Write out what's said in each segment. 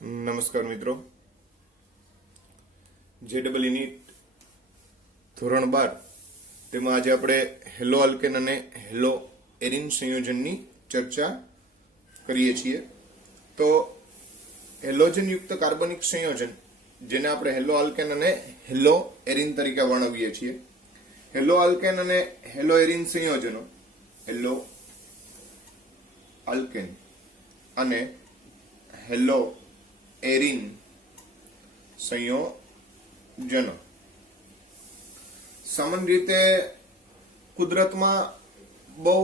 નમસ્કાર મિત્રો, જેડબલઈ નીટ ધોરણ 12 તેમાં આજે આપણે હેલો આલ્કેન અને હેલો એરિન સંયોજનની ચર્ચા કરીએ છીએ. તો હેલોજન યુક્ત કાર્બનિક સંયોજન જેને આપણે હેલો આલ્કેન અને હેલો એરિન તરીકે વર્ણવીએ છીએ. હેલો આલ્કેન અને હેલો એરિન સંયોજનો હેલો આલ્કેન અને હેલો એરિન સંયોજનો સામાન્ય રીતે કુદરતમાં બહુ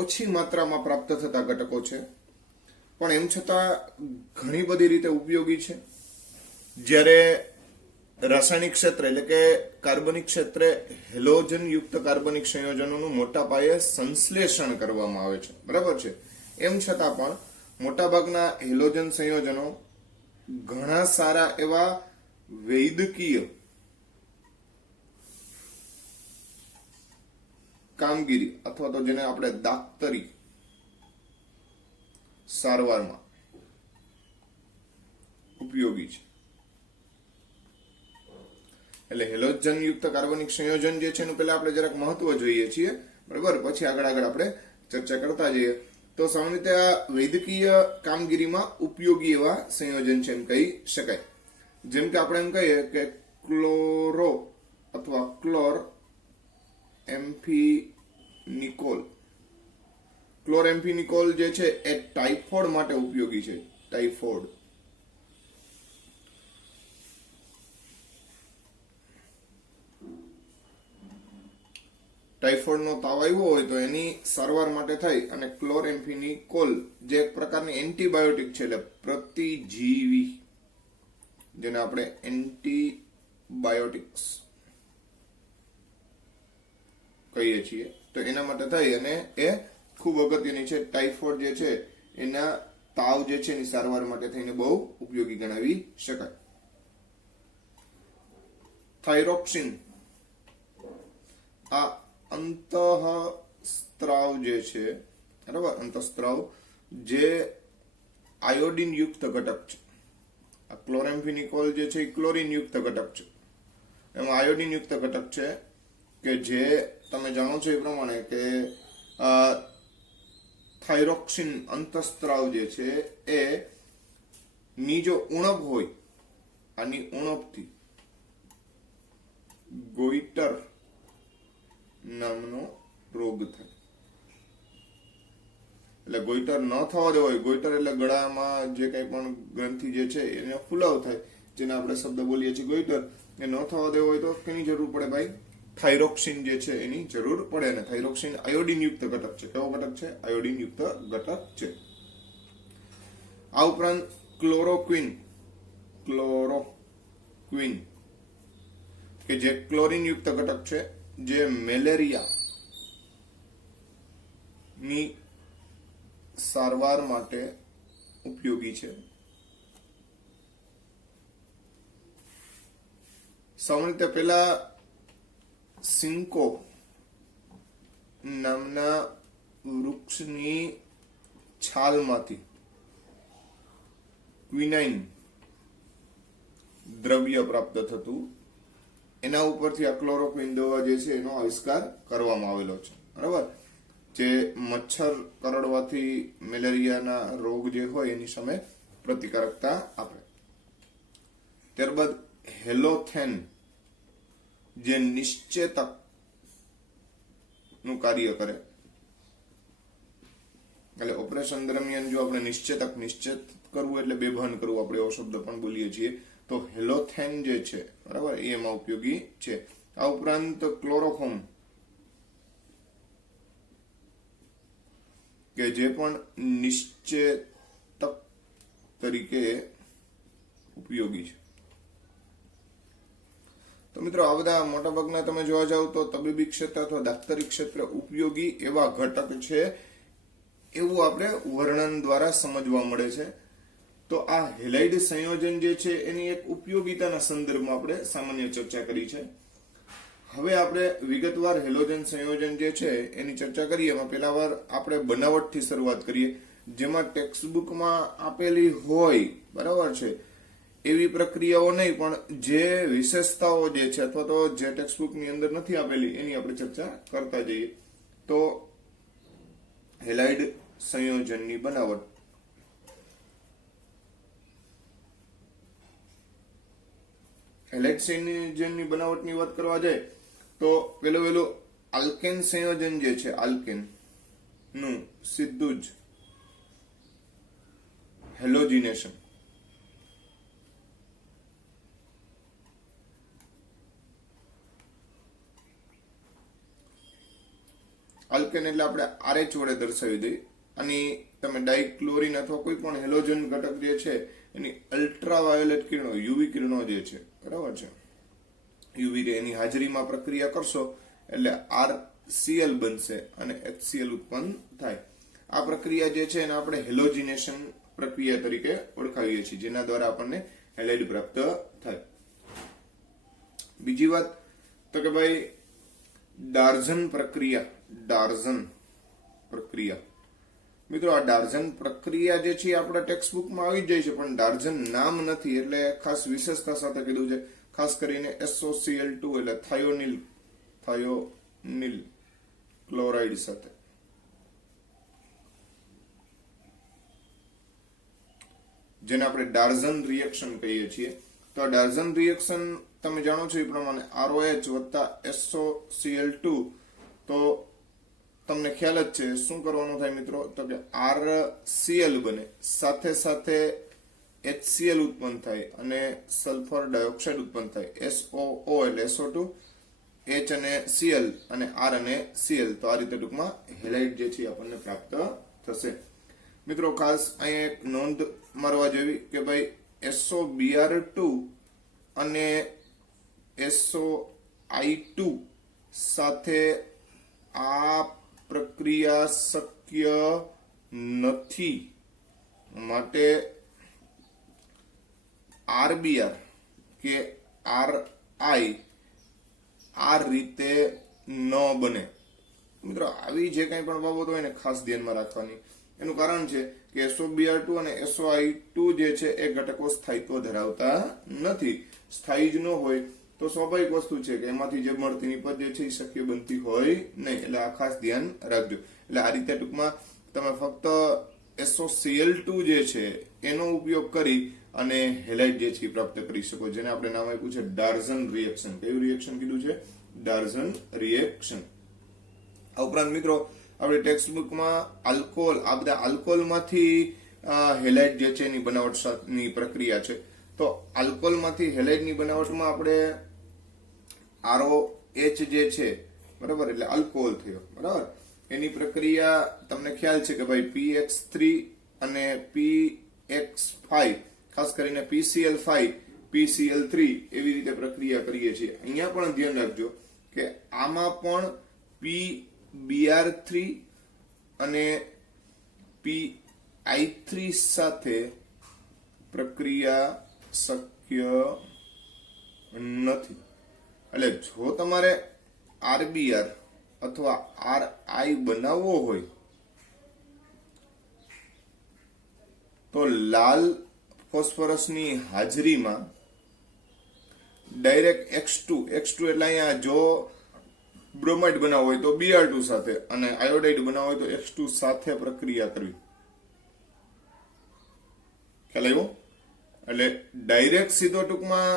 ઓછી માત્રામાં પ્રાપ્ત થતા ઘટકો છે, પણ એમ છતાં ઘણી બધી રીતે ઉપયોગી છે. જ્યારે રાસાયણિક ક્ષેત્રે એટલે કે કાર્બનિક ક્ષેત્રે હેલોજન યુક્ત કાર્બનિક સંયોજનોનું મોટા પાયે સંશ્લેષણ કરવામાં આવે છે, બરાબર છે. એમ છતાં પણ મોટાભાગના હેલોજન સંયોજનો ઘણા સારા એવા વૈદ્યકીય કામગીરી અથવા તો જેને આપણે દાક્તરી સારવારમાં ઉપયોગી છે. એટલે હેલોજન યુક્ત કાર્બનિક સંયોજન જે છે એનું પહેલા આપણે જરાક મહત્વ જોઈએ છીએ, બરાબર, પછી આગળ આપણે ચર્ચા કરતા જઈએ. તો સામાન્ય રીતે આ વૈદ્યકીય કામગીરીમાં ઉપયોગી એવા સંયોજન છે એમ કહી શકાય. જેમ કે આપણે એમ કહીએ કે ક્લોરો અથવા ક્લોર એમ્ફિનિકોલ. ક્લોર એમ્ફિનિકોલ જે છે એ ટાઇફોઇડ માટે ઉપયોગી છે. ટાઇફોઇડ ટાઇફોઇડનો તાવ આવ્યો હોય તો એની સારવાર માટે થાય અને ક્લોરેમ્ફિનિકોલ જે એક પ્રકારની એન્ટીબાયોટિક છે, એટલે પ્રતિજીવી, જેને આપણે એન્ટીબાયોટિક્સ કહીએ છીએ, તો એના માટે થાય અને એ ખૂબ અગત્યની છે. ટાઇફોઇડ જે છે એના તાવ જે છે એની સારવાર માટે થઈને બહુ ઉપયોગી ગણાવી શકાય. થાઇરોક્સિન આ અંતઃસ્ત્રાવ જે છે, બરાબર, અંતઃસ્ત્રાવ જે આયોડિન યુક્ત ઘટક છે. આ ક્લોરેમ્ફિનિકોલ જે છે એ ક્લોરીન યુક્ત ઘટક છે. એમાં આયોડિન યુક્ત ઘટક છે કે જે તમે જાણો છો એ પ્રમાણે કે થાઇરોક્સિન અંતઃસ્ત્રાવ જે છે એ ની જો ઉણપ હોય, આની ઉણપથી ગોઈટર નામનો રોગ થાય. એટલે ગોઈટર ન થવા દેવો હોય, ગોઈટર એટલે ગળામાં જે કઈ પણ ગ્રંથિ જે છે એને ફુલાવ થાય, જેને આપણે શબ્દ બોલીએ છીએ ગોઈટર, એ ન થવા દેવો હોય તો કેની જરૂર પડે ભાઈ? થાઇરોક્સિન જે છે એની જરૂર પડે. અને થાઇરોક્સિન આયોડિન યુક્ત ઘટક છે. કેવો ઘટક છે? આયોડિન યુક્ત ઘટક છે. આ ઉપરાંત ક્લોરોક્વિન કે જે ક્લોરીન યુક્ત ઘટક છે, જે મેલેરિયા ની સારવાર માટે ઉપયોગી છે. સામાન્ય રીતે પેલા સિંકો નામના વૃક્ષની છાલમાંથી ક્વિનાઇન દ્રવ્ય પ્રાપ્ત થતું, એના ઉપરથી આ ક્લોરોક્વિન દવા જે છે એનો આવિષ્કાર કરવામાં આવેલો છે, બરાબર, જે મચ્છર કરડવાથી મેલેરિયાના રોગ જે હોય એની સામે પ્રતિકારકતા આપે. ત્યારબાદ હેલોથેન જે નિશ્ચેતક નું કાર્ય કરે. એટલે ઓપરેશન દરમિયાન જો આપણે નિશ્ચેત કરવું એટલે બેભાન કરવું, આપણે એવો શબ્દ પણ બોલીએ છીએ, તો હેલોથેન જે છે, બરાબર, એ એમાં ઉપયોગી છે. આ ઉપરાંત ક્લોરોફોર્મ કે જે પણ નિશ્ચેતક તરીકે ઉપયોગી છે. તો મિત્રો, આ બધા મોટાભાગના તમે જોવા જાવ તો તબીબી ક્ષેત્ર અથવા દાક્તરી ક્ષેત્રે ઉપયોગી એવા ઘટક છે એવું આપણે વર્ણન દ્વારા સમજવા મળે છે. તો આ હેલાઇડ સંયોજન જે છે એની એક ઉપયોગિતાના સંદર્ભમાં આપણે સામાન્ય ચર્ચા કરી છે. હવે આપણે વિગતવાર હેલોજન સંયોજન જે છે એની ચર્ચા કરીએ. એમાં પહેલા વાર આપણે બનાવટથી શરૂઆત કરીએ. જેમાં ટેક્સ્ટ બુકમાં આપેલી હોય, બરાબર છે, એવી પ્રક્રિયાઓ નહીં, પણ જે વિશેષતાઓ જે છે અથવા તો જે ટેક્સ્ટ બુકની અંદર નથી આપેલી એની આપણે ચર્ચા કરતા જઈએ. તો હેલાઇડ સંયોજનની બનાવટ. હેલાઇડ સંયોજનની બનાવટની વાત કરવા જાય તો પેલું આલ્કેન સંયોજન જે છે, આલ્કેન નું સીધું જ હેલોજિનેશન. આલ્કેન એટલે આપણે RH વડે દર્શાવી દઈએ. અને તમે ડાઇક્લોરિન અથવા કોઈ પણ હેલોજન ઘટક જે છે એની અલ્ટ્રાવાયોલેટ કિરણો, યુવી કિરણો જે છે, બરાબર છે, યુવી રે એની હાજરીમાં પ્રક્રિયા કરશો એટલે RCl બનશે અને HCl ઉત્પન્ન થાય. આ પ્રક્રિયા જે છે એને આપણે હેલોજિનેશન પ્રક્રિયા તરીકે ઓળખાવીએ છીએ, જેના દ્વારા આપણને હેલાઇડ પ્રાપ્ત થાય. બીજી વાત તો કે ભાઈ ડાર્ઝન પ્રક્રિયા. ડાર્ઝન પ્રક્રિયા મિત્રો, આ ડાર્ઝન પ્રક્રિયા જે છે આપણે ટેક્સ્ટ બુકમાં આવી જ જાય છે, પણ ડાર્ઝન નામ નથી એટલે ખાસ વિશેષતા સાથે કીધું છે. ખાસ કરીને SOCl2 એટલે થાયોનિલ ક્લોરાઇડ સાથે. જેને આપણે ડાર્ઝન રિએક્શન કહીએ છીએ. તો આ ડાર્ઝન રિએક્શન તમે જાણો છો એ પ્રમાણે ROH વત્તા SOCl2, તો તમને ખ્યાલ જ છે શું કરવાનું થાય મિત્રો, તો કે RCl બને, સાથે સાથે HCl ઉત્પન્ન થાય અને સલ્ફર ડાયોક્સાઇડ ઉત્પન્ન થાય. SOO એટલે SO2, H અને Cl અને R અને Cl. તો આ રીતે ટૂંકમાં હેલાઇડ જે છે આપણને પ્રાપ્ત થશે. મિત્રો ખાસ અહીંયા એક નોંધ મારવા જેવી કે ભાઈ SOBr2 અને SOI2 સાથે આ પ્રક્રિયા શક્ય નથી, માટે RBr કે RI આ રીતે ન બને. મિત્રો આવી જે કંઈ પણ બાબતો હોય ને ખાસ ધ્યાનમાં રાખવાની. એનું કારણ છે કે SOBr2 અને SOI2 જે છે એ ઘટકો સ્થાયિત્વ ધરાવતા નથી. સ્થાયી જ ન હોય તો સ્વાભાવિક વસ્તુ છે કે એમાંથી જે મળતી નિપજ જે છે એ શક્ય બનતી હોય નહીં. એટલે આ ખાસ ધ્યાન રાખજો. એટલે આ રીતે ટૂંકમાં તમે ફક્ત SOCl2 જે છે એનો ઉપયોગ કરી અને હેલાઇડ જે છે પ્રાપ્ત કરી શકો, જેને આપણે નામ આપ્યું છે ડાર્ઝન રિએક્શન. કયું રિએક્શન કીધું છે? ડાર્ઝન રિએક્શન. આ ઉપરાંત મિત્રો આપણે ટેક્સ્ટ બુકમાં આલ્કોહોલ, આ બધા આલ્કોહોલમાંથી હેલાઇડ જે છે એની બનાવટની પ્રક્રિયા છે. તો આલ્કોહોલમાંથી હેલાઇડની બનાવટમાં આપણે ROH જે છે, બરાબર, એટલે આલ્કોહોલ થયો, બરાબર, એની પ્રક્રિયા તમને ખ્યાલ છે કે ભાઈ PX3 અને PX5, ખાસ કરીને PCl5 PCl3 એવી રીતે પ્રક્રિયા કરીએ છીએ. અહીંયા પણ ધ્યાન રાખજો કે આમાં પણ PBr3 અને PI3 સાથે પ્રક્રિયા શક્ય નથી. એટલે જો તમારે RBr અથવા RI બનાવવો હોય તો લાલ ફોસ્ફરસની હાજરીમાં ડાયરેક્ટ X2 એટલે અહીંયા જો બ્રોમાઇડ બનાવવો હોય તો Br2 સાથે અને આયોડાઇડ બનાવવો હોય તો X2 સાથે પ્રક્રિયા કરવી. ખ્યાલ આવ્યો? એટલે ડાયરેક્ટ સીધો ટૂંકમાં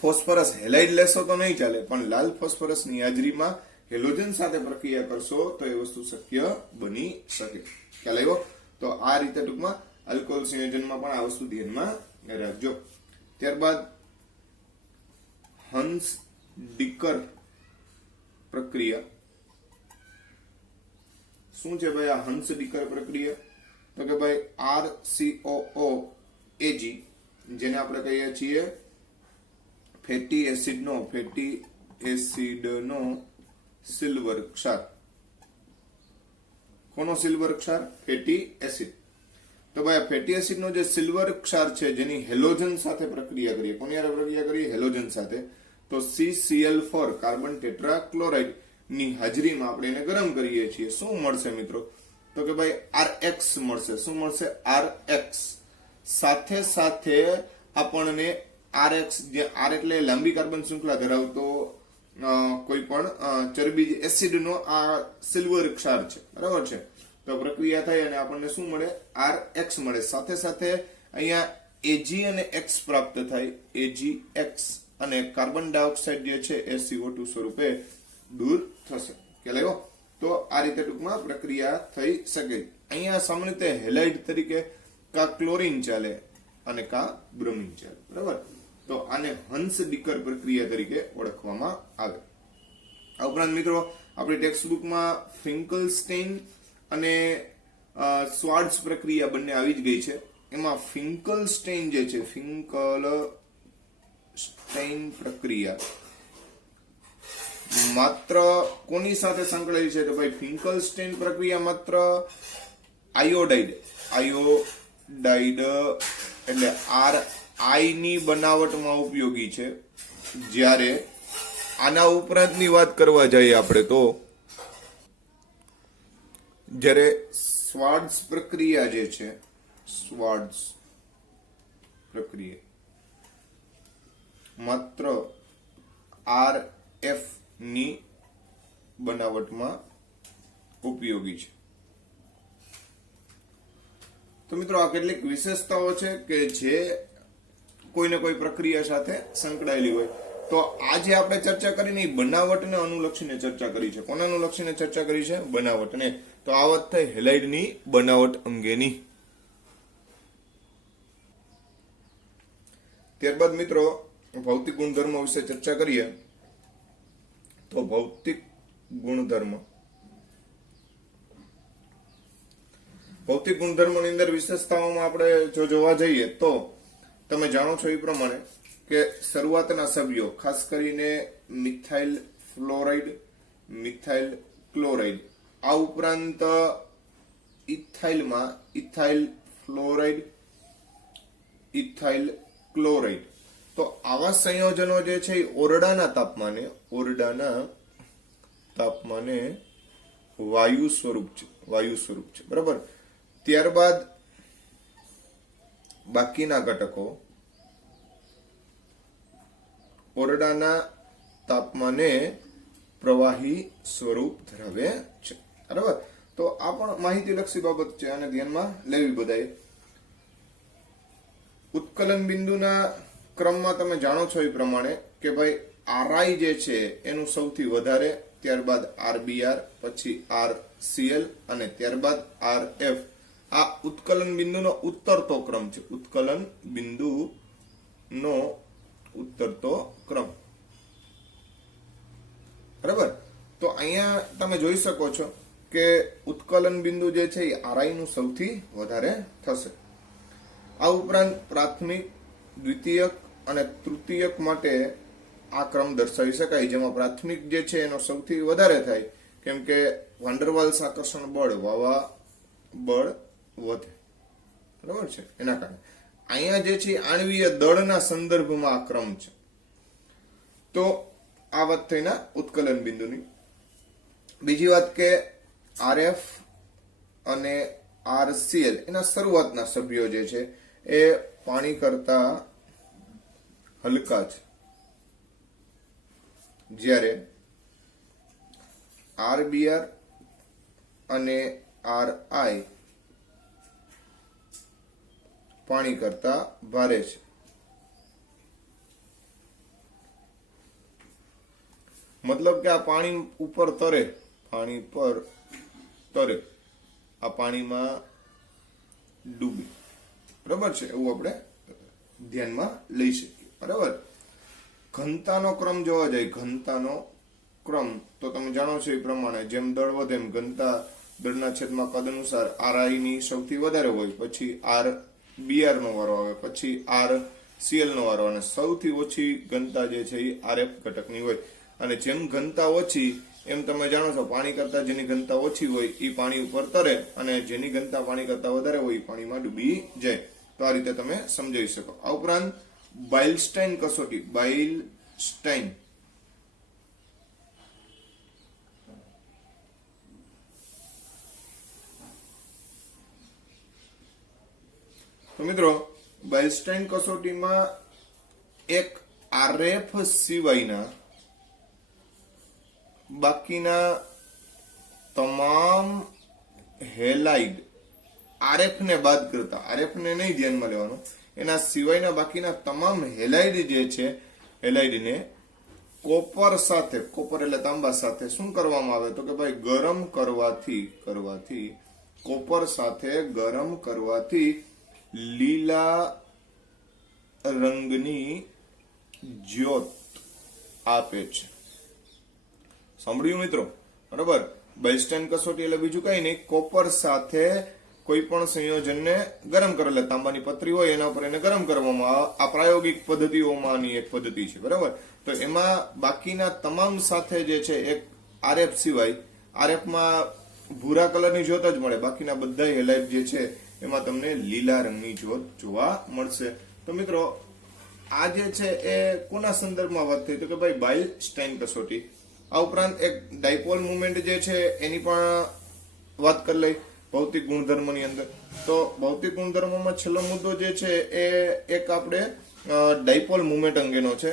ફોસ્ફરસ હેલાઇડ લેશો તો નહીં ચાલે, પણ લાલ ફોસ્ફરસની હાજરીમાં હેલોજન સાથે પ્રક્રિયા કરશો તો એ વસ્તુ શક્ય બની શકે. ખ્યાલ આવ્યો? તો આ રીતે ટૂંકમાં આલ્કોહોલ સંયોજનમાં પણ આ વસ્તુ ધ્યાનમાં રાખજો. ત્યારબાદ હન્સ ડીકર પ્રક્રિયા. શું છે ભાઈ આ હન્સ ડીકર પ્રક્રિયા? તો કે ભાઈ RCOOAG, જેને આપણે કહીએ છીએ ફેટી એસિડનો સિલ્વર ક્ષાર. કોનો સિલ્વર ક્ષાર? Fatty acid. તો ભાઈ ફેટી એસિડનો જે સિલ્વર ક્ષાર છે જેની હેલોજન સાથે પ્રક્રિયા કરીએ, કોની સાથે પ્રક્રિયા કરીએ? હેલોજન સાથે. તો CCl4 કાર્બન ટેટ્રાક્લોરાઇડ ની હાજરીમાં આપણે એને ગરમ કરીએ છીએ. શું મળશે મિત્રો? તો કે ભાઈ RX મળશે. શું મળશે? RX. સાથે સાથે આપણને RX, જે R એટલે લાંબી કાર્બન શૃંખલા ધરાવતો કોઈ પણ ચરબી એસિડનો આ સિલ્વર ક્ષાર છે, બરાબર છે. તો પ્રક્રિયા થાય અને આપણને શું મળે? RX મળે. સાથે સાથે અહીંયા Ag અને X પ્રાપ્ત થાય, AgX, અને કાર્બન ડાયોક્સાઇડ જે છે એ CO2 સ્વરૂપે દૂર થશે. કે લાગ્યો? તો આ રીતે ટૂંકમાં પ્રક્રિયા થઈ શકે. અહીંયા સામાન્ય રીતે હેલાઇડ તરીકે કા ક્લોરીન ચાલે અને કા બ્રોમિન ચાલે, બરાબર. તો આને હંસ-ડીકર પ્રક્રિયા તરીકે ઓળખવામાં આવે. આ ઉપરાંત મિત્રો આપણી ટેક્સ્ટ બુકમાં ફિંકલસ્ટેઇન અને સ્વાર્ટ્ઝ પ્રક્રિયા બંને આવી જ ગઈ છે. એમાં ફિંકલસ્ટેઇન જે છે, ફિંકલસ્ટેઇન પ્રક્રિયા માત્ર કોની સાથે સંકળાયેલી છે? તો ભાઈ ફિંકલસ્ટેઇન પ્રક્રિયા માત્ર આયોડાઇડ એટલે RI ની બનાવટમાં ઉપયોગી છે. જ્યારે આના ઉપરાંતની વાત કરવા જઈએ આપણે તો જ્યારે સ્વાર્ટ્ઝ પ્રક્રિયા જે છે, સ્વાર્ટ્ઝ પ્રક્રિયા માત્ર RF ની બનાવટમાં ઉપયોગી છે. તો મિત્રો આ કેટલીક વિશેષતાઓ છે કે જે કોઈને કોઈ પ્રક્રિયા સાથે સંકળાયેલી હોય. તો આજે આપણે ચર્ચા કરીને બનાવટને અનુલક્ષીને ચર્ચા કરી છે. કોને અનુલક્ષીને ચર્ચા કરી છે? બનાવટને. તો આ વાત થઈ હેલાઇડની બનાવટ અંગેની. ત્યારબાદ મિત્રો ભૌતિક ગુણધર્મો વિશે ચર્ચા કરીએ. તો ભૌતિક ગુણધર્મોની અંદર વિશેષતાઓમાં આપણે જો જોવા જઈએ તો તમે જાણો છો એ પ્રમાણે કે શરૂઆતના સભ્યો ખાસ કરીને મિથાઇલ ફ્લોરાઇડ, મિથાઇલ ક્લોરાઇડ, આ ઉપરાંત ઇથાઇલમાં ઇથાઇલ ફ્લોરાઇડ, ઇથાઇલ ક્લોરાઇડ. તો આવા સંયોજનો જે છે એ ઓરડાના તાપમાને વાયુ સ્વરૂપ છે, બરાબર. ત્યારબાદ બાકીના ઘટકો ઓરડાના તાપમાને પ્રવાહી સ્વરૂપ ધરાવે છે, બરાબર. તો આ પણ માહિતીલક્ષી બાબત છે અને ધ્યાનમાં લેવી બધાએ. ઉત્કલન બિંદુના ક્રમમાં તમે જાણો છો એ પ્રમાણે કે ભાઈ RI જે છે એનું સૌથી વધારે, ત્યારબાદ RBr, પછી RCl અને ત્યારબાદ RF. આ ઉત્કલન બિંદુનો ઉત્તરતો ક્રમ છે. ઉત્કલન બિંદુનો ઉત્તરતો ક્રમ, બરાબર. તો અહીંયા તમે જોઈ શકો છો કે ઉત્કલન બિંદુ જે છે એ RI નું સૌથી વધારે થશે. આ ઉપરાંત પ્રાથમિક, દ્વિતીયક અને તૃતીયક માટે આ ક્રમ દર્શાવી શકાય, જેમાં પ્રાથમિક જે છે એનો સૌથી વધારે થાય કેમ કે વાન્ડરવાલ્સ આકર્ષણ બળ, વાવા બળ વધે, બરાબર છે. એના કારણે અહીંયા જે છે આણ્વીય દળના સંદર્ભમાં આ ક્રમ છે. તો આ વાત થઈને ઉત્કલન બિંદુની. બીજી વાત કે RF અને RCl એના શરૂઆતના સભ્યો જે છે એ પાણી કરતા હલકા છે, જ્યારે RBr અને RI પાણી કરતા ભારે છે. મતલબ કે આ પાણી ઉપર તરે, આ પાણીમાં ડૂબે, બરાબર છે. એવું આપણે ધ્યાનમાં લઈ શકીએ, બરાબર. ઘનતાનો ક્રમ જોવા જાય, ઘનતાનો ક્રમ તો તમે જાણો છો એ પ્રમાણે જેમ દળ વધે એમ ઘનતા દળના છેદમાં કદ અનુસાર RI ની સૌથી વધારે હોય, પછી RBr નો વારો આવે, પછી RCl નો વારો, અને સૌથી ઓછી ઘનતા જે છે એ RF ઘટકની હોય. અને જેમ ઘનતા ઓછી એમ તમે જાણો છો પાણી કરતા જેની ઘનતા ઓછી હોય એ પાણી ઉપર તરે અને જેની ઘનતા પાણી કરતા વધારે હોય એ પાણીમાં ડૂબી જાય. તો આ રીતે તમે સમજાવી શકો. આ ઉપરાંત બાઇલસ્ટાઇન કસોટી, બાઇલસ્ટાઇન તો મિત્રો બેલસ્ટાઇન કસોટીમાં એક આરએફ સિવાયના બાકીના તમામ હેલાઇડ, આરએફ ને બાદ કરતા, આરએફ ને નહીં ધ્યાનમાં લેવાનું, એના સિવાયના બાકીના તમામ હેલાઇડ જે છે, હેલાઇડને કોપર સાથે, કોપર એટલે તાંબા સાથે શું કરવામાં આવે તો કે ભાઈ ગરમ કરવાથી કોપર સાથે ગરમ કરવાથી લીલા રંગની જ્યોત આપે છે. સાંભળ્યું મિત્રો? બરાબર. બેલસ્ટાઇન કસોટી એટલે બીજું કઈ નહીં, કોપર સાથે કોઈ પણ સંયોજનને ગરમ કરે, એટલે તાંબાની પતરી હોય એના ઉપર એને ગરમ કરવામાં આવે. આ પ્રાયોગિક પદ્ધતિઓમાંની એક પદ્ધતિ છે. બરાબર. તો એમાં બાકીના તમામ સાથે જે છે, એક આરએફ સિવાય, આરએફમાં ભૂરા કલરની જ્યોત જ મળે, બાકીના બધા હેલાઇડ જે છે એમાં તમને લીલા રંગની જ્યોત જોવા મળશે. તો મિત્રો આ જે છે એ કોના સંદર્ભમાં વાત થઈ તો કે ભાઈ બેલસ્ટાઇન કસોટી. આ ઉપરાંત એક ડાયપોલ મુવમેન્ટ જે છે એની પણ વાત કરી લઈ ભૌતિક ગુણધર્મની અંદર. તો ભૌતિક ગુણધર્મોમાં છેલ્લો મુદ્દો જે છે એ એક આપણે ડાયપોલ મુવમેન્ટ અંગેનો છે.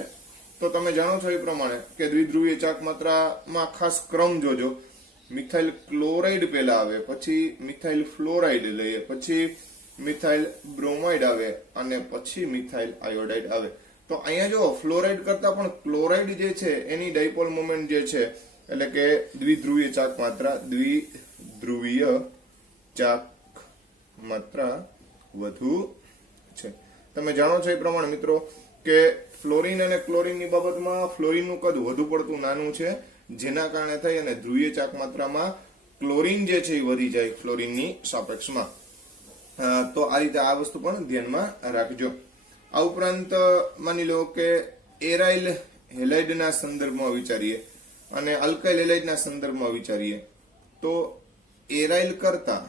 તો તમે જાણો છો એ પ્રમાણે કે દ્વિધ્રુવીય ચાક માત્રામાં ખાસ ક્રમ જોજો. મિથાઇલ ક્લોરાઇડ પહેલા આવે, પછી મિથાઇલ ફ્લોરાઇડ લઈએ, પછી મિથાઇલ બ્રોમાઇડ આવે અને પછી મિથાઇલ આયોડાઇડ આવે. તો અહીંયા જો ફ્લોરાઇડ કરતા પણ ક્લોરાઇડ જે છે એની ડાયપોલ મોમેન્ટ જે છે એટલે કે દ્વિધ્રુવીય ચાક માત્રા વધુ છે. તમે જાણો છો એ પ્રમાણે મિત્રો કે ફ્લોરિન અને ક્લોરિનની બાબતમાં ફ્લોરિનનું કદ વધુ પડતું નાનું છે, જેના કારણે થઈ અને ધ્રુવીય ચાક માત્રામાં ક્લોરિન જે છે એ વધી જાય ફ્લોરિનની સાપેક્ષમાં. તો આ રીતે આ વસ્તુ પણ ધ્યાનમાં રાખજો. આ ઉપરાંત માની લો કે એરાઇલ હેલાઇડના સંદર્ભમાં વિચારીએ અને અલ્કાઇલ હેલાઇડના સંદર્ભમાં વિચારીએ તો એરાઇલ કરતા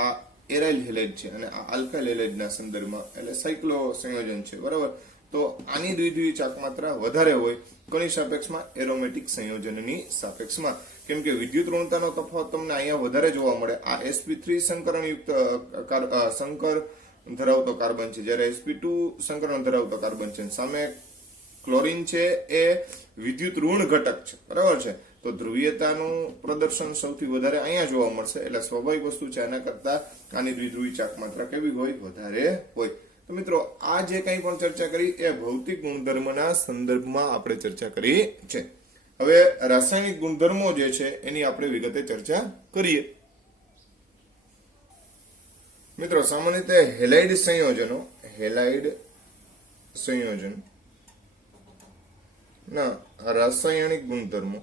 આ એરાઇલ હેલાઇડ છે અને આ અલ્કાઇલ હેલાઇડના સંદર્ભમાં એટલે સાયક્લો સંયોજન છે. બરાબર. તો આની દ્વિધ્રુવીય ચાક માત્રા વધારે હોય કોની સાપેક્ષમાં? એરોમેટિક સંયોજનની સાપેક્ષમાં. કેમ કે વિદ્યુત ઋણતાનો તફાવત તમને અહીંયા વધારે જોવા મળે. આ sp3 સંકરણયુક્ત સંકર ધરાવતો કાર્બન છે, જ્યારે sp2 સંકરણ ધરાવતો કાર્બન છે. સામે ક્લોરીન છે એ વિદ્યુત ઋણ ઘટક છે. બરાબર છે. તો ધ્રુવીયતાનું પ્રદર્શન સૌથી વધારે અહીંયા જોવા મળશે. એટલે સ્વાભાવિક વસ્તુ છે આના કરતા આની દ્વિધ્રુવી ચાક માત્રા કેવી હોય? વધારે હોય. તો મિત્રો આ જે કંઈ પણ ચર્ચા કરી એ ભૌતિક ગુણધર્મના સંદર્ભમાં આપણે ચર્ચા કરી છે. હવે રાસાયણિક ગુણધર્મો જે છે એની આપણે વિગતે ચર્ચા કરીએ. મિત્રો સામાન્ય રીતે હેલાઇડ સંયોજન ના રાસાયણિક ગુણધર્મો.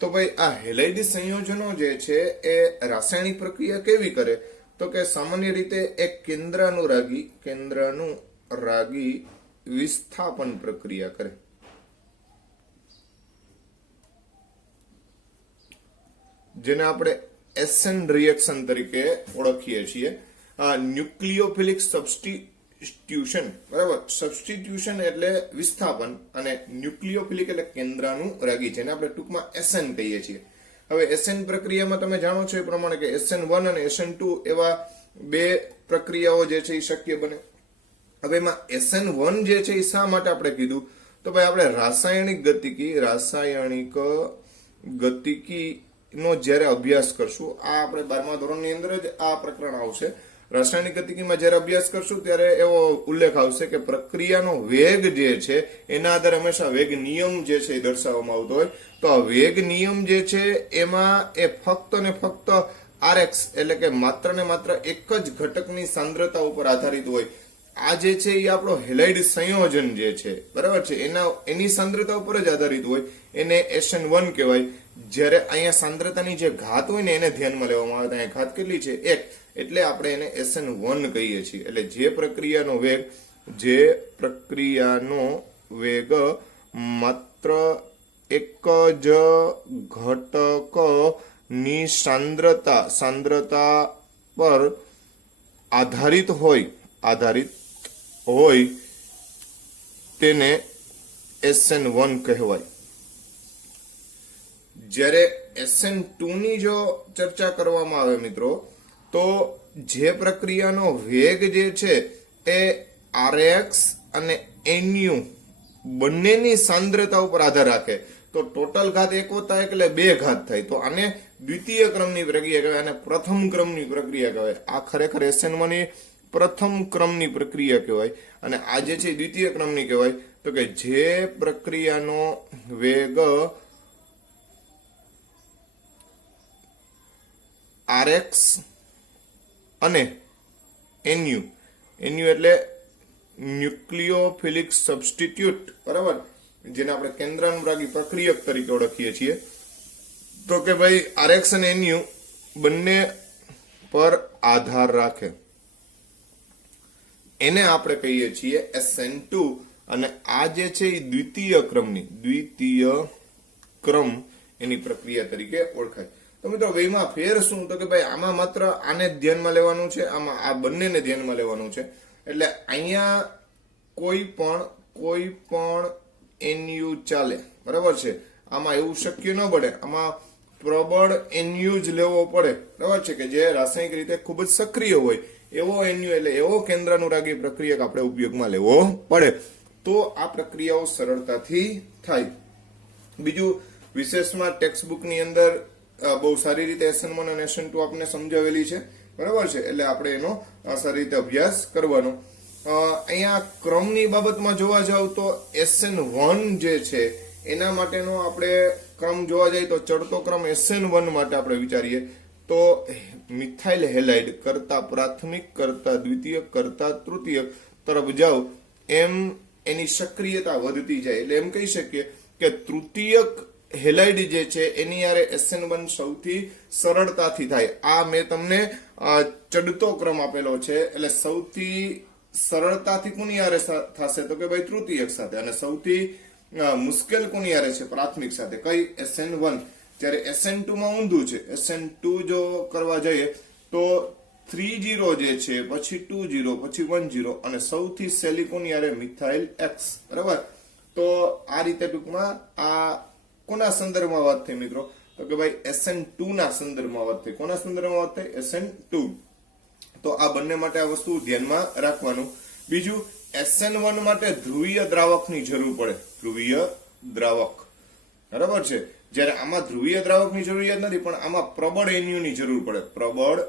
તો ભાઈ આ હેલાઇડ સંયોજનો જે છે એ રાસાયણિક પ્રક્રિયા કેવી કરે તો કે સામાન્ય રીતે એક કેન્દ્રાનુરાગી વિસ્થાપન પ્રક્રિયા કરે. જેને આપણે એસેન રિએક્શન તરીકે ઓળખીએ છીએ. ન્યુક્લિયોફિલિક સબસ્ટિટ્યુશન. બરાબર. સબસ્ટિટ્યુશન એટલે વિસ્થાપન અને ન્યુક્લિયોફિલિક એટલે કેન્દ્રાનુરાગી, જેને આપણે ટૂંકમાં એસેન કહીએ છીએ. હવે એસેન પ્રક્રિયામાં તમે જાણો છો એ પ્રમાણે કે SN1 અને SN2 એવા બે પ્રક્રિયાઓ જે છે એ શક્ય બને. હવે એમાં SN1 જે છે એ શા માટે આપણે કીધું તો ભાઈ આપણે રાસાયણિક ગતિકી નો જ્યારે અભ્યાસ કરશું, આ આપણે 12મા ધોરણની અંદર જ આ પ્રકરણ આવશે. રાસાયણિક ગતિકીમાં જ્યારે અભ્યાસ કરશું ત્યારે એવો ઉલ્લેખ આવશે કે પ્રક્રિયાનો વેગ જે છે એના આધારે હંમેશા વેગ નિયમ જે છે એ દર્શાવવામાં આવતો હોય. તો આ વેગ નિયમ જે છે એમાં એ ફક્ત ને ફક્ત RX એટલે કે માત્ર ને માત્ર એક જ ઘટકની સાંદ્રતા ઉપર આધારિત હોય. આ જે છે એ આપણો હેલાઇડ સંયોજન જે છે, બરાબર છે, એની સાંદ્રતા ઉપર જ આધારિત હોય. એને SN1 કહેવાય. જ્યારે અહીંયા સાંદ્રતાની જે ઘાત હોય ને એને ધ્યાનમાં લેવામાં આવે. અહીંયા ઘાત કેટલી છે? 1. એટલે આપણે એને SN1 કહીએ છીએ. એટલે જે પ્રક્રિયાનો વેગ માત્ર એક જ ઘટકની સાંદ્રતા પર આધારિત હોય તેને SN1 કહેવાય. જ્યારે SN2 ની જો ચર્ચા કરવામાં આવે મિત્રો, તો જે પ્રક્રિયાનો વેગ જે છે એ RX અને NU બંનેની સાંદ્રતા ઉપર આધાર રાખે. તો ટોટલ ઘાત એક વત્તા એક એટલે 2 ઘાત થાય. તો આને દ્વિતીય ક્રમની પ્રક્રિયા કહેવાય અને પ્રથમ ક્રમની પ્રક્રિયા કહેવાય. આ ખરેખર SN1 ની પ્રથમ ક્રમની પ્રક્રિયા કહેવાય અને આ જે છે દ્વિતીય ક્રમની કહેવાય. તો કે જે પ્રક્રિયાનો વેગ RX અને NU એટલે ન્યુક્લિયોફિલિક સબસ્ટિટ્યુટ, બરાબર, જેને આપણે કેન્દ્રાનુરાગી પ્રક્રિયક તરીકે ઓળખીએ છીએ. તો કે ભાઈ RX અને NU બંને પર આધાર રાખે, એને આપણે કહીએ છીએ SN2 અને આ જે છે એ દ્વિતીય ક્રમ એની પ્રક્રિયા તરીકે ઓળખાય. તો મિત્રો બેમાં ફેર શું? તો કે ભાઈ આમાં માત્ર આને જ ધ્યાનમાં લેવાનું છે, આમાં આ બંનેને ધ્યાનમાં લેવાનું છે. એટલે અહીંયા કોઈ પણ NU ચાલે, બરાબર છે. આમાં એવું શક્ય ન બને, આમાં પ્રબળ NU જ લેવો પડે, બરાબર છે, કે જે રાસાયણિક રીતે ખૂબ જ સક્રિય હોય એવો NU એટલે એવો કેન્દ્રાનુરાગી પ્રક્રિયક આપણે ઉપયોગમાં લેવો પડે, તો આ પ્રક્રિયાઓ સરળતાથી થાય. બીજું વિશેષમાં ટેક્સ્ટ ની અંદર બહુ સારી રીતે SN1 અને SN2 આપણે સમજાવેલી છે, બરાબર છે. એટલે આપણે એનો સારી રીતે અભ્યાસ કરવાનો. અહીંયા ક્રમની બાબતમાં જોવા જાવ તો SN1 જે છે એના માટેનો આપણે ક્રમ જોવા જઈએ તો ચડતો ક્રમ SN1 માટે આપણે વિચારીએ તો મિથાઇલ હેલાઇડ કરતા પ્રાથમિક કરતા દ્વિતીયક કરતા તૃતીયક તરફ જાવ એમ એની સક્રિયતા વધતી જાય. એટલે એમ કહી શકીએ કે તૃતીયક હેલાઇડ જે છે એની યારે SN1 સૌથી સરળતાથી થાય. આ મેં તમને ચડતો ક્રમ આપેલો છે, એટલે સૌથી સરળતાથી કોની યારે થશે? તો કે ભાઈ તૃતીયક સાથે. અને સૌથી મુશ્કેલ કોની યારે છે? પ્રાથમિક સાથે. કઈ? SN1. જ્યારે SN2 માં ઊંધું છે. SN2 જો કરવા જઈએ તો 3 જે છે, પછી 2 પછી 1 અને સૌથી સહેલી કોની યારે? મિથાઇલ X, બરાબર. તો આ રીતે ટૂંકમાં આ કોના સંદર્ભમાં વાત થઈ મિત્રો? તો કે ભાઈ SN2 ના સંદર્ભમાં વાત થઈ. કોના સંદર્ભમાં વાત થઈ? SN2. તો આ બંને માટે આ વસ્તુ ધ્યાનમાં રાખવાનું. બીજું, SN1 માટે ધ્રુવીય દ્રાવકની જરૂર પડે. ધ્રુવીય દ્રાવક, બરાબર છે. જ્યારે આમાં ધ્રુવીય દ્રાવકની જરૂરિયાત નથી, પણ આમાં પ્રબળ NU ની જરૂર પડે. પ્રબળ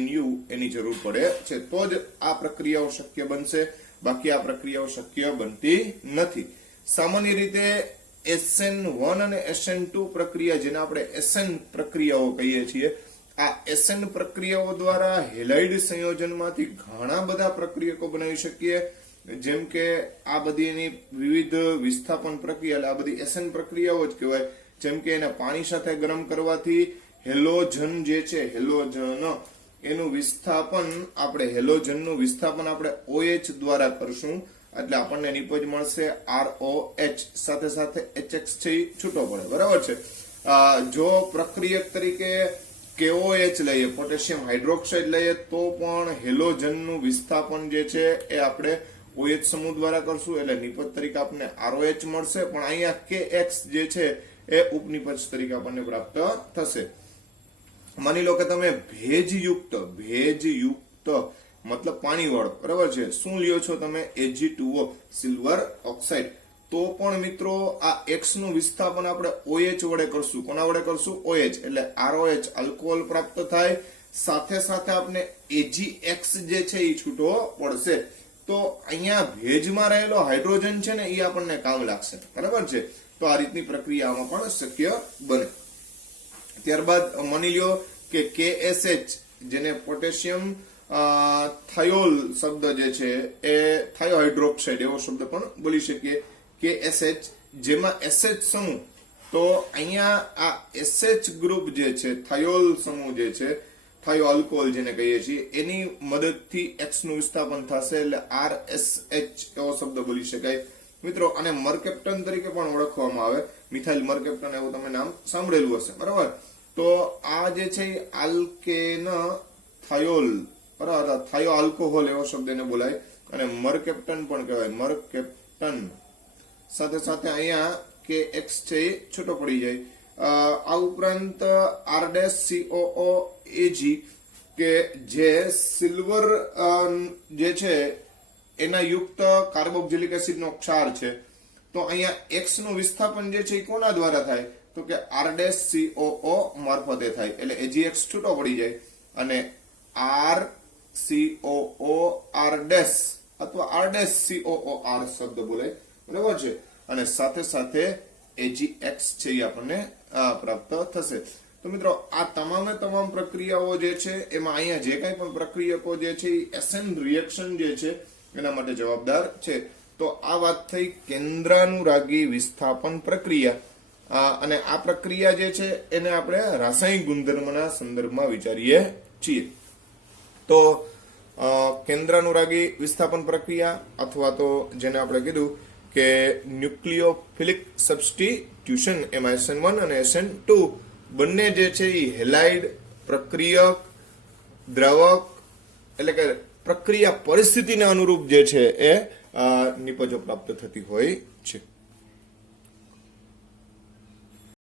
NU એની જરૂર પડે છે, તો જ આ પ્રક્રિયાઓ શક્ય બનશે. બાકી આ પ્રક્રિયાઓ શક્ય બનતી નથી. સામાન્ય રીતે SN1 અને SN2 પ્રક્રિયા, જેને આપણે SN પ્રક્રિયાઓ કહીએ છીએ, આ SN પ્રક્રિયાઓ દ્વારા હેલાઇડ સંયોજનમાંથી ઘણા બધા પ્રક્રિયકો બનાવી શકીએ. જેમ કે આ બધી એની વિવિધ વિસ્થાપન પ્રક્રિયા, એટલે આ બધી SN પ્રક્રિયાઓ જ કહેવાય. જેમ કે એને પાણી સાથે ગરમ કરવાથી હેલોજન જે છે, હેલોજન એનું વિસ્થાપન હેલોજનનું વિસ્થાપન આપણે OH દ્વારા કરશું, એટલે આપણને નિપજ મળશે ROH, સાથે સાથે HX છે છૂટો પડે, બરાબર છે. જો પ્રક્રિયક તરીકે KOH લઈએ, પોટેશિયમ હાઇડ્રોક્સાઇડ લઈએ, તો પણ હેલોજનનું વિસ્થાપન જે છે એ આપણે OH સમૂહ દ્વારા કરશું, એટલે નિપજ તરીકે આપણને ROH મળશે. પણ અહીંયા KX જે છે એ ઉપનિપજ તરીકે આપણને પ્રાપ્ત થશે. માની લો કે તમે ભેજયુક્ત મતલબ પાણીવાળો, બરાબર છે, શું લ્યો છો તમે? Ag2O, silver oxide. તો પણ મિત્રો આ X નું વિસ્થાપન આપણે OH વડે કરશું. કોના વડે કરશું? OH. એટલે ROH આલ્કોહોલ પ્રાપ્ત થાય. સાથે સાથે આપણે AgX જે છે એ છૂટો પડશે. તો અહીંયા ભેજમાં રહેલો હાઇડ્રોજન છે ને એ આપણને કામ લાગશે, બરાબર છે. તો આ રીતની પ્રક્રિયામાં પણ શક્ય બને. ત્યારબાદ માની લ્યો કે KSH, જેને પોટેશિયમ થાયોલ શબ્દ જે છે એ થાયોહાઇડ્રોક્સાઇડ એવો શબ્દ પણ બોલી શકીએ. KSH, જેમાં SH સમૂહ, તો અહીંયા આ SH ગ્રુપ જે છે, થાયોલ સમૂહ જે છે, થાયો આલ્કોહોલ જેને કહીએ છીએ, એની મદદથી X નું વિસ્થાપન થશે, એટલે RSH એવો શબ્દ બોલી શકાય. મિત્રો આને મરકેપ્ટન તરીકે પણ ઓળખવામાં આવે. મિથાઇલ મરકેપ્ટન એવું તમે નામ સાંભળેલું હશે, બરાબર. તો આ જે છે આલ્કેન થાયોલ, બરાબર, થાયો આલ્કોહોલ એવો શબ્દ એને બોલાય અને મરકેપ્ટન પણ કહેવાય. મરકેપ્ટન સાથે સાથે અહીંયા KX છે એ છૂટો પડી જાય. આ ઉપરાંત R-COOAg કે જે સિલ્વર જે છે એના યુક્ત કાર્બોક્સિલિક એસિડનો ક્ષાર છે. તો અહીંયા X નું વિસ્થાપન જે છે એ કોના દ્વારા થાય તો કે R-COO મારફતે થાય, એટલે AgX છૂટો પડી જાય અને R-COOR અથવા R-COOR શબ્દ બોલે, બરાબર છે. અને સાથે સાથે AgX છે એ આપણને પ્રાપ્ત થશે. તો મિત્રો આ તમામે તમામ પ્રક્રિયાઓ જે છે એમાં અહીંયા જે કાંઈ પણ પ્રક્રિયકો જે છે એ એસેન રિએક્શન જે છે એના માટે જવાબદાર છે. તો આ વાત થઈ કેન્દ્રાનુરાગી વિસ્થાપન પ્રક્રિયા, અને આ પ્રક્રિયા જે છે એને આપણે રાસાયણિક ગુણધર્મના સંદર્ભમાં વિચારીએ છીએ. તો કેન્દ્રાનુરાગી વિસ્થાપન પ્રક્રિયા અથવા તો જેને આપણે કીધું કે ન્યુક્લિયોફિલિક સબસ્ટિટ્યુશન, એમાં SN1 અને SN2 બંને જે છે એ હેલાઇડ પ્રક્રિયક દ્રાવક એટલે કે પ્રક્રિયા પરિસ્થિતિને અનુરૂપ જે છે એ નિપજો પ્રાપ્ત થતી હોય છે.